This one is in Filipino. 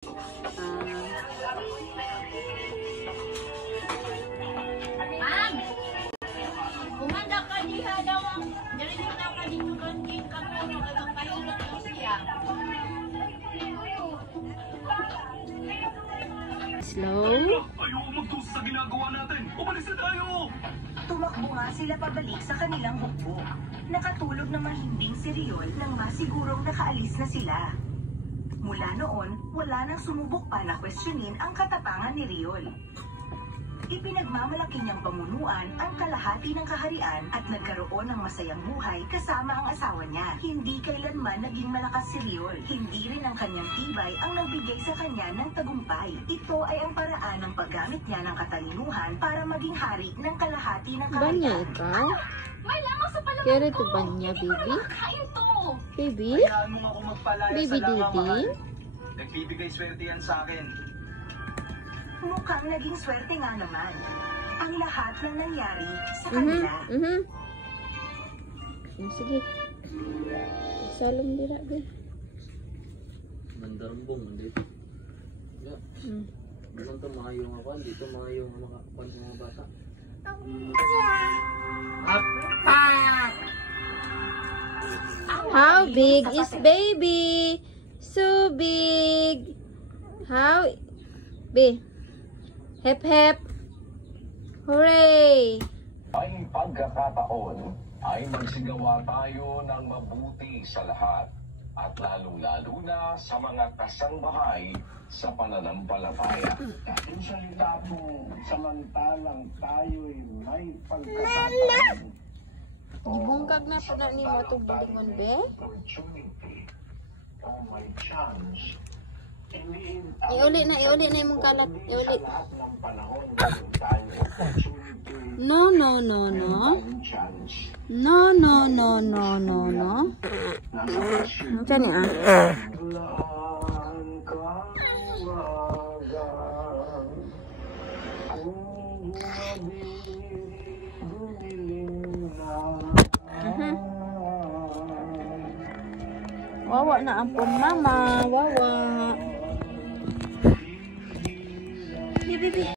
Ma'am! Kumanda ka diha daw ang narinig daw ka din yung kanjing kapuno at magpahilot daw siya. Slow. Ayoko magtusa sa ginagawa natin. Umalis na tayo! Tumakbo nga sila pabalik sa kanilang hukbo. Nakatulog na mahimbing si Riol nang masigurong nakaalis na sila. Mula noon, wala nang sumubok pa na questionin ang katapangan ni Riol. Ipinagmamalaki niyang pamunuan ang kalahati ng kaharian at nagkaroon ng masayang buhay kasama ang asawa niya. Hindi kailanman naging malakas si Riol. Hindi rin ang kanyang tibay ang nagbigay sa kanya ng tagumpay. Ito ay ang paraan ng paggamit niya ng katalinuhan para maging hari ng kalahati ng kaharian. Banya ikaw? May langaw sa palaman Kaya ko! ito banya, baby? Kain to! Baby? Hayaan mo nga kung magpalaya Baby sa langaw. Didi? Nagbibigay swerte yan sa akin. Mukhang naging swerte nga naman. Ang lahat ng nangyari sa kanila. Sige. Salong dira, be. Mandarambong, dito. Ya. Bukan to maayong ako, dito maayong mga kapan sa mga bata. How big is baby? So big. How big? Hep hep. Hooray! May pagkakataon ay magsigawa tayo ng mabuti sa lahat at lalong-lalo na sa mga kasambahay sa pananampalataya. Yung salita po, samantalang tayo'y may pagkakataon. Ibungkag na po na ni mo itong bulingon, be. Opportunity o may chance. Iuli na yung kalat. Iuli. Sa lahat ng panahon, meron tayong opportunity. No, no, no, no. Tayong chance. No, no, no, no, no, no. Nasa pasyon. Ano ka niya? Lang kawagan. Kung gumiling na. Wawa na ampun mama. Wawa. Bibi.